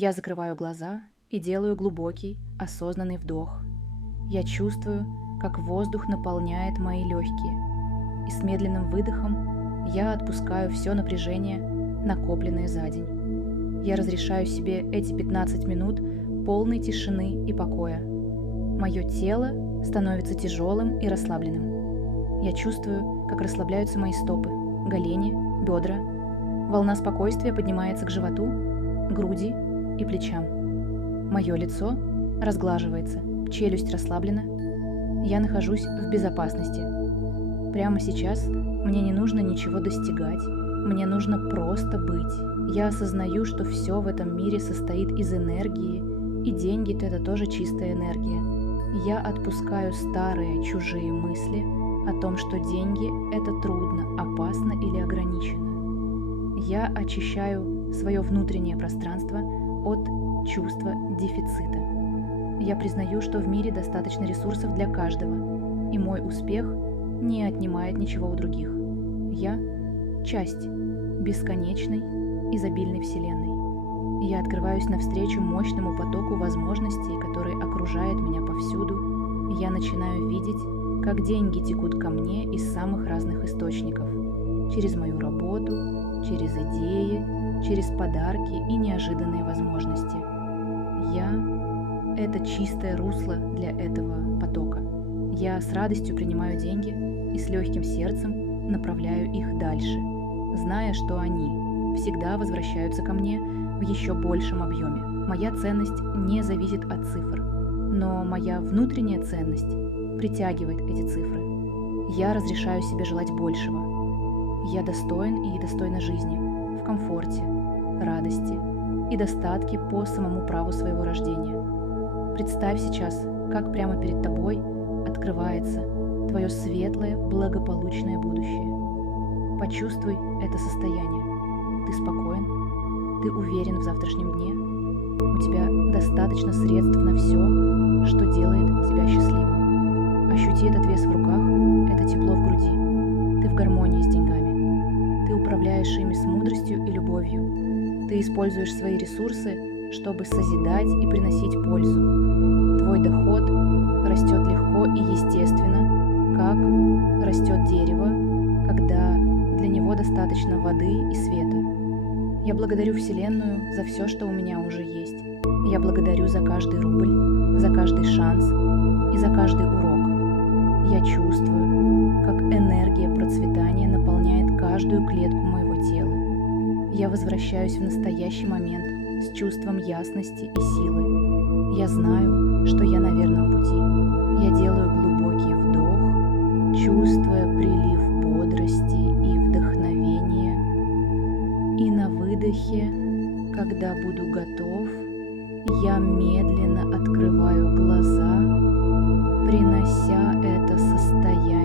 Я закрываю глаза и делаю глубокий, осознанный вдох. Я чувствую, как воздух наполняет мои легкие, и с медленным выдохом я отпускаю все напряжение, накопленное за день. Я разрешаю себе эти 15 минут полной тишины и покоя. Мое тело становится тяжелым и расслабленным. Я чувствую, как расслабляются мои стопы, голени, бедра. Волна спокойствия поднимается к животу, груди и плечам. Мое лицо разглаживается, челюсть расслаблена. Я нахожусь в безопасности. Прямо сейчас мне не нужно ничего достигать, мне нужно просто быть. Я осознаю, что все в этом мире состоит из энергии, и деньги – это тоже чистая энергия. Я отпускаю старые, чужие мысли о том, что деньги – это трудно, опасно или ограничено. Я очищаю свое внутреннее пространство от чувства дефицита. Я признаю, что в мире достаточно ресурсов для каждого, и мой успех не отнимает ничего у других. Я – часть бесконечной, изобильной Вселенной. Я открываюсь навстречу мощному потоку возможностей, который окружает меня повсюду, и я начинаю видеть, как деньги текут ко мне из самых разных источников. Через мою работу, через идеи, через подарки и неожиданные возможности. Я – это чистое русло для этого потока. Я с радостью принимаю деньги и с легким сердцем направляю их дальше, зная, что они всегда возвращаются ко мне в еще большем объеме. Моя ценность не зависит от цифр, но моя внутренняя ценность притягивает эти цифры. Я разрешаю себе желать большего. Я достоин и достойна жизни, в комфорте, радости и достатке по самому праву своего рождения. Представь сейчас, как прямо перед тобой открывается твое светлое, благополучное будущее. Почувствуй это состояние. Ты спокоен, ты уверен в завтрашнем дне, у тебя достаточно средств на все, что делает тебя счастливым. Ощути этот вес в руках, это тепло в груди. Ты в гармонии с деньгами. Ты управляешь ими с мудростью и любовью. Ты используешь свои ресурсы, чтобы созидать и приносить пользу. Твой доход растет легко и естественно, как растет дерево, когда для него достаточно воды и света. Я благодарю Вселенную за все, что у меня уже есть. Я благодарю за каждый рубль, за каждый шанс и за каждый урок. Я чувствую, как энергия процветания наполняет каждую клетку моего тела. Я возвращаюсь в настоящий момент с чувством ясности и силы. Я знаю, что я на верном пути. Я делаю глубокий вдох, чувствуя прилив бодрости и вдохновения. И на выдохе, когда буду готов, я медленно открываю глаза, принося это состояние